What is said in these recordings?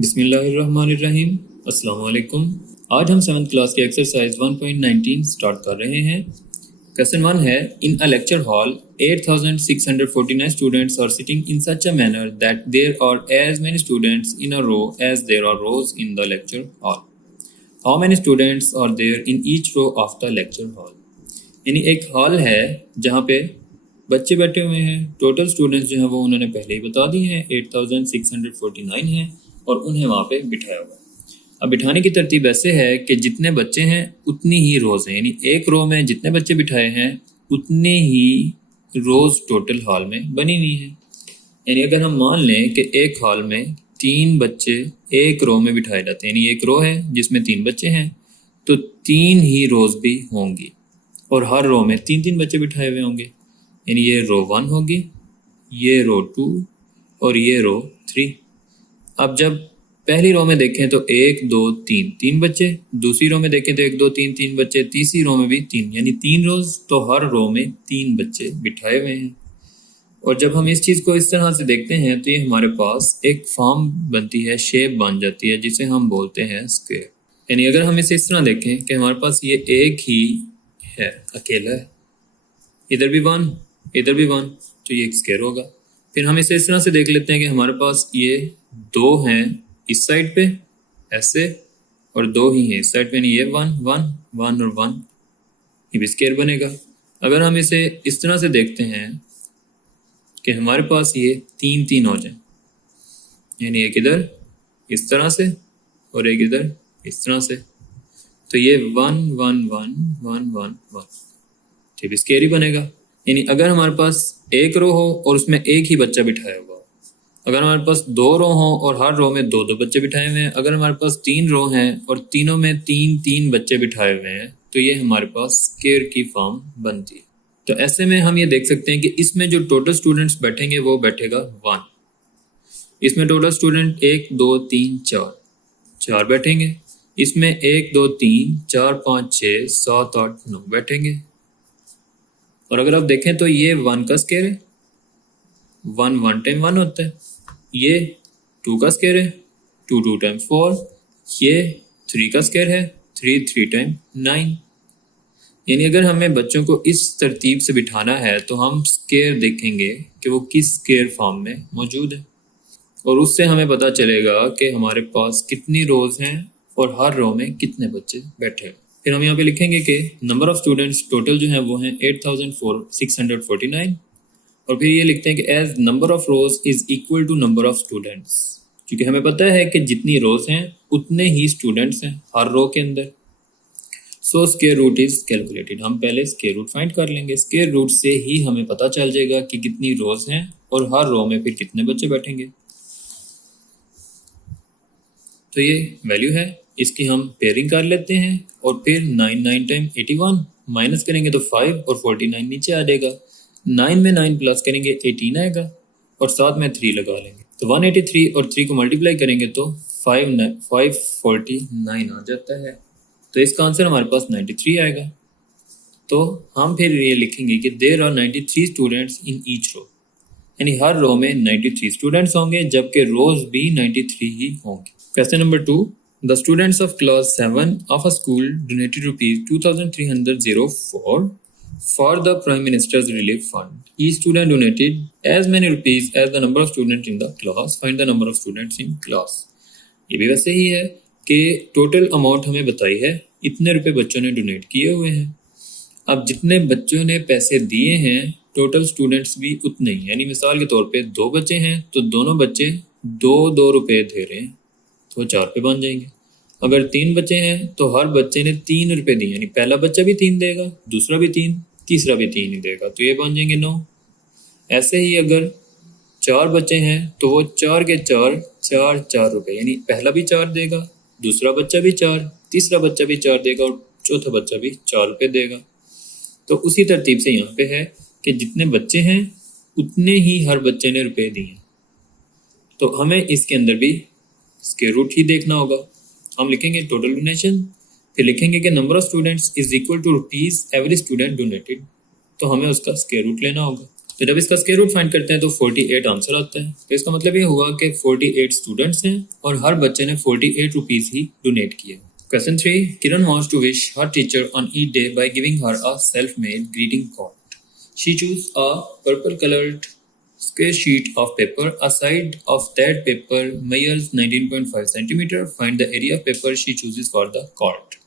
बिस्मिल्लाहिर्रहमानिर्रहीम। अस्सलाम वालेकुम। आज हम 7th क्लास के एक्सरसाइज 1.19 स्टार्ट कर रहे हैं। क्वेश्चन 1 है, in a lecture hall 8649 students are sitting in such a manner that there are as many students in a row as there are rows in the lecture hall. How many students are there in each row of the lecture hall. यानी एक hall है जहाँ पे बच्चे बैठे हुए हैं। Total students जो हैं वो उन्होंने पहले ही बता दिए हैं, 8649 हैं और उन्हें वहाँ पे बिठाया हुआ है। अब बिठाने की तरतीब ऐसे है कि जितने बच्चे हैं उतनी ही रोज़ हैं, यानी एक रो में जितने बच्चे बिठाए हैं उतने ही रोज़ टोटल हॉल में बनी हुई हैं। यानी अगर हम मान लें कि एक हॉल में 3 बच्चे एक रो में बिठाए जाते हैं, यानी एक रो है जिसमें 3 बच्चे हैं, तो 3 ही रोज़ भी होंगी और हर रो में 3-3 बच्चे बिठाए हुए होंगे। यानी ये रो 1 होगी, ये रो 2 और ये रो 3। अब जब पहली रो में देखें तो 1 2 3 बच्चे, दूसरी रो में देखें तो 1 2 3 बच्चे, तीसरी रो में भी 3, यानी 3 रोज, तो हर रो में 3 बच्चे बिठाए हुए हैं। और जब हम इस चीज़ को इस तरह से देखते हैं तो ये हमारे पास एक फॉर्म बनती है, शेप बन जाती है, जिसे हम बोलते हैं स्क्वायर। यानी अगर हम इसे इस तरह देखें कि हमारे पास ये एक ही है, अकेला है, इधर भी 1 इधर भी 1, तो ये एक स्क्वायर होगा। फिर हम इसे इस तरह से देख लेते हैं कि हमारे पास ये 2 हैं इस साइड पे ऐसे और 2 ही हैं इस साइड पे, यानी ये 1 1 1 और 1, ये भी स्क्वायर बनेगा। अगर हम इसे इस तरह से देखते हैं कि हमारे पास ये 3 हो जाए, यानी एक इधर इस तरह से और एक इधर इस तरह से, तो ये 1 1 1 1 1 1, ये भी स्क्वायर ही बनेगा। यानी अगर हमारे पास एक रो हो और उसमें एक ही बच्चा बिठाया हुआ हो, अगर हमारे पास 2 रो हो और हर रो में 2 बच्चे बिठाए हुए हैं, अगर हमारे पास 3 रो हैं और तीनों में 3 बच्चे बिठाए हुए हैं, तो ये हमारे पास स्क्वायर की फॉर्म बनती है। तो ऐसे में हम ये देख सकते हैं कि इसमें जो टोटल स्टूडेंट्स बैठेंगे वो बैठेगा 1। इसमें टोटल स्टूडेंट 1 2 3 4 बैठेंगे। इसमें 1 2 3 4 5 6 7 8 9 बैठेंगे। और अगर आप देखें तो ये 1 का स्क्वायर है, 1 टाइम 1 होता है। ये 2 का स्क्वायर है, 2 टाइम 4। ये 3 का स्क्वायर है, 3 टाइम 9। यानी अगर हमें बच्चों को इस तरतीब से बिठाना है तो हम स्क्वायर देखेंगे कि वो किस स्क्वायर फॉर्म में मौजूद है, और उससे हमें पता चलेगा कि हमारे पास कितनी रोज़ हैं और हर रो में कितने बच्चे बैठे हैं। फिर हम यहाँ पे लिखेंगे कि नंबर ऑफ़ स्टूडेंट्स टोटल जो हैं वो हैं 8649, और फिर ये लिखते हैं कि as number of rows is equal to number of students, क्योंकि हमें पता है कि जितनी रोज हैं उतने ही स्टूडेंट्स हैं हर रो के अंदर। So square root is calculated, हम पहले स्क्वायर रूट फाइंड कर लेंगे। स्क्वायर रूट से ही हमें पता चल जाएगा कि कितनी रोज हैं और हर रो में फिर कितने बच्चे बैठेंगे। तो ये वैल्यू है, इसकी हम पेयरिंग कर लेते हैं और फिर 9 टाइम 81 माइनस करेंगे तो 5 और 49 नीचे आ जाएगा। 9 में 9 प्लस करेंगे 18 आएगा और साथ में 3 लगा लेंगे, तो 183 और 3 को मल्टीप्लाई करेंगे तो 549 आ जाता है। तो इसका आंसर हमारे पास 93 आएगा। तो हम फिर ये लिखेंगे कि there are 93 students in each row, यानी हर रो में 93 स्टूडेंट्स होंगे, जबकि रोज भी 93 ही होंगे। Question number 2, the students of class 7 of a school donated rupees 2304 for the Prime Minister's Relief Fund. Each student donated as many rupees as the number of students in the class. Find the number of students in class. ये भी वैसे ही है कि total amount हमें बताई है, इतने रुपए बच्चों ने डोनेट किए हुए हैं। अब जितने बच्चों ने पैसे दिए हैं टोटल स्टूडेंट्स भी उतने ही, यानी मिसाल के तौर पे 2 बच्चे हैं तो दोनों बच्चे 2 रुपए दे रहे हैं, तो 4 पे बन जाएंगे। अगर 3 बच्चे हैं तो हर बच्चे ने 3 रुपए दिए, यानी पहला बच्चा भी 3 देगा, दूसरा भी 3, तीसरा भी 3 ही देगा, तो ये बन जाएंगे 9। ऐसे ही अगर 4 बच्चे हैं तो वो 4 के 4 रुपए, यानी पहला भी 4 देगा, दूसरा बच्चा भी 4, तीसरा बच्चा भी 4 देगा और चौथा बच्चा भी 4 रुपए देगा। तो उसी तरतीब से यहाँ पे है कि जितने बच्चे हैं उतने ही हर बच्चे ने रुपए दिए, तो हमें इसके अंदर भी स्क्वायर रूट ही देखना होगा। हम लिखेंगे टोटल डोनेशन, फिर लिखेंगे कि number of students is equal to rupees every student donated, तो हमें उसका स्क्वायर रूट लेना होगा। तो जब इसका स्क्वायर रूट फाइंड करते हैं तो 48 आंसर आता है। तो इसका मतलब ये हुआ कि 48 स्टूडेंट्स हैं और हर बच्चे ने 48 रुपीज़ ही डोनेट किए। Question 3. Kiran wants to wish her teacher on Eid day by giving her a self-made greeting card. She chose a purple-colored square sheet of paper. A side of that paper measures 19.5 centimeter. Find the area of paper she chooses for the card.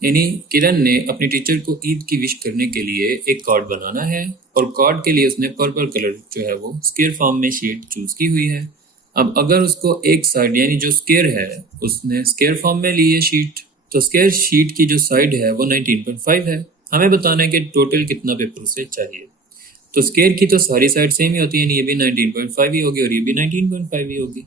यानी किरण ने अपनी teacher को ईद की wish करने के लिए एक card बनाना है और कार्ड के लिए उसने पर्पल कलर जो है वो स्क्वायर फॉर्म में शीट चूज की हुई है। अब अगर उसको एक साइड यानी जो स्क्वायर है उसने स्क्वायर फॉर्म में ली है शीट, तो स्क्वायर शीट की जो साइड है वो 19.5 है। हमें बताना है कि टोटल कितना पेपर उसे चाहिए। तो स्क्वायर की तो सारी साइड सेम ही होती है, ये भी 19.5 ही होगी और ये भी 19.5 ही होगी।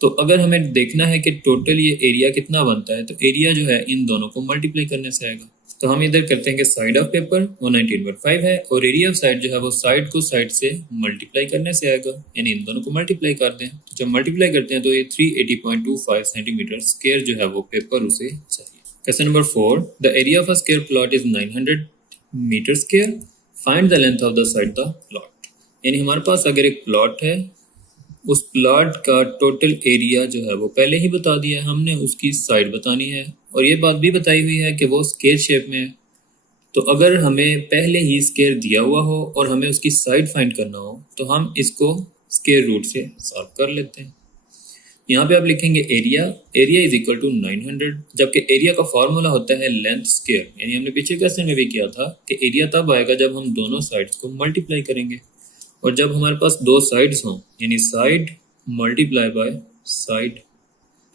तो अगर हमें देखना है कि टोटल ये एरिया कितना बनता है, तो एरिया जो है इन दोनों को मल्टीप्लाई करने से आएगा। तो हम इधर करते हैं कि साइड ऑफ पेपर वो 19.5 है और एरिया ऑफ साइड जो है वो साइड को साइड से मल्टीप्लाई करने से आएगा, यानी इन दोनों को मल्टीप्लाई कर दें। तो जब मल्टीप्लाई करते हैं तो ये 380.25 सेंटीमीटर स्क्वायर जो है वो पेपर उसे चाहिए। Question number 4. The area of a square plot is 900 metre square. Find the length of the side the plot. यानी हमारे पास अगर एक प्लॉट है, उस प्लॉट का टोटल एरिया जो है वो पहले ही बता दिया है हमने, उसकी साइड बतानी है और ये बात भी बताई हुई है कि वो स्क्वायर शेप में है। तो अगर हमें पहले ही स्क्वायर दिया हुआ हो और हमें उसकी साइड फाइंड करना हो तो हम इसको स्क्वायर रूट से सॉल्व कर लेते हैं। यहाँ पे आप लिखेंगे एरिया इज इक्वल टू 900, जबकि एरिया का फॉर्मूला होता है लेंथ स्क्वायर। यानी हमने पीछे क्वेश्चन में भी किया था कि एरिया तब आएगा जब हम दोनों साइड्स को मल्टीप्लाई करेंगे और जब हमारे पास दो साइड्स हों, यानी साइड मल्टीप्लाई बाय साइड।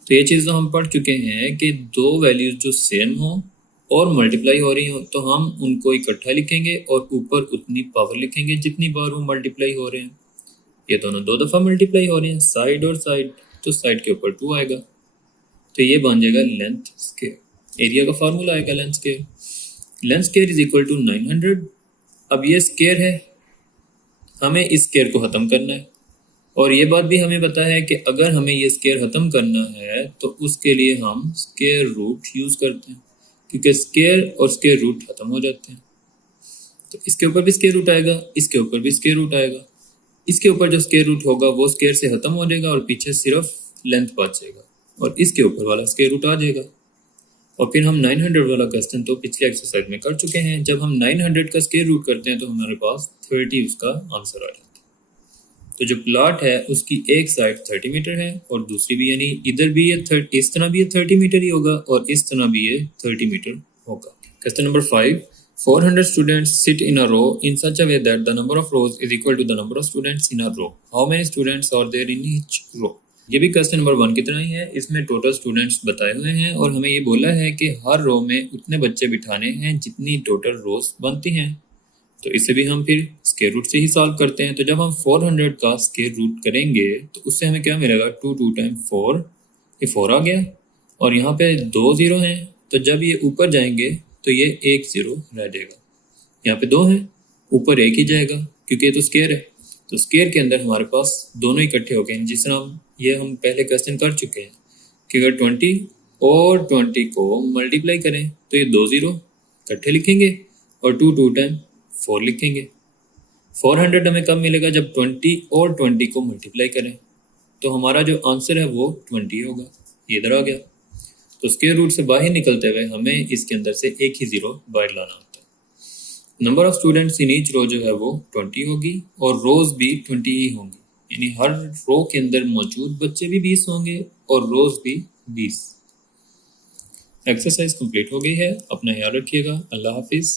तो ये चीज़ तो हम पढ़ चुके हैं कि दो वैल्यूज जो सेम हों और मल्टीप्लाई हो रही हो तो हम उनको इकट्ठा लिखेंगे और ऊपर उतनी पावर लिखेंगे जितनी बार वो मल्टीप्लाई हो रहे हैं। ये दोनों दो दफ़ा मल्टीप्लाई हो रहे हैं, साइड और साइड, तो साइड के ऊपर 2 आएगा। तो ये बन जाएगा लेंथ स्क्वायर। एरिया का फॉर्मूला आएगा length square. Length square is equal to 900। अब ये स्क्वायर है, हमें इस स्क्वायर को ख़त्म करना है और ये बात भी हमें पता है कि अगर हमें ये स्क्वायर ख़त्म करना है तो उसके लिए हम स्क्वायर रूट यूज़ करते हैं, क्योंकि स्क्वायर और स्क्वायर रूट ख़त्म हो जाते हैं। तो इसके ऊपर भी स्क्वायर रूट आएगा, इसके ऊपर भी स्क्वायर रूट आएगा। इसके ऊपर जो स्क्वायर रूट होगा वो स्क्वायर से ख़त्म हो जाएगा और पीछे सिर्फ लेंथ बच जाएगा और इसके ऊपर वाला स्क्वायर रूट आ जाएगा। और फिर हम 900 वाला क्वेश्चन तो पिछले एक्सरसाइज में कर चुके हैं। जब हम 900 का स्क्वायर रूट करते हैं तो हमारे पास 30 उसका आंसर आ जाता है। तो जो प्लॉट है उसकी एक साइड 30 मीटर है और दूसरी भी, यानी इधर भी ये 30, इस तरह भी ये 30 मीटर ही होगा और इस तरह भी ये 30 मीटर होगा। Question number 5. 400 students sit in a row in such a way that the number of rows is equal to the number of students in a row. How many students are there in each row? ये भी question number 1 की तरह ही है। इसमें total students बताए हुए हैं और हमें ये बोला है कि हर रो में उतने बच्चे बिठाने हैं जितनी टोटल रोज बनती हैं। तो इसे भी हम फिर स्क्वायर रूट से ही सॉल्व करते हैं। तो जब हम 400 का स्क्वायर रूट करेंगे तो उससे हमें क्या मिलेगा, 2 टाइम 4, ये 4 आ गया और यहाँ पे 2 0 हैं। तो जब ये ऊपर जाएंगे तो ये 1 0 रह जाएगा। यहाँ पे 2 हैं, ऊपर 1 ही जाएगा क्योंकि ये तो स्क्वायर है। तो स्क्वायर के अंदर हमारे पास दोनों इकट्ठे हो गए। जिस तरह हम पहले क्वेश्चन कर चुके हैं कि अगर 20 और 20 को मल्टीप्लाई करें तो ये 2 0 इकट्ठे लिखेंगे और 2 टाइम 4 लिखेंगे। 400 हमें कब मिलेगा, जब 20 और 20 को मल्टीप्लाई करें। तो हमारा जो आंसर है वो 20 होगा। ये इधर आ गया। तो स्क्वायर रूट से बाहर निकलते हुए हमें इसके अंदर से एक ही 0 बाहर लाना होता है। Number of students in each row जो है वो 20 होगी और रोज भी 20 ही होंगी, यानी हर रो के अंदर मौजूद बच्चे भी 20 होंगे और रोज भी 20। एक्सरसाइज कंप्लीट हो गई है। अपना ख्याल रखिएगा। अल्लाह हाफिज़।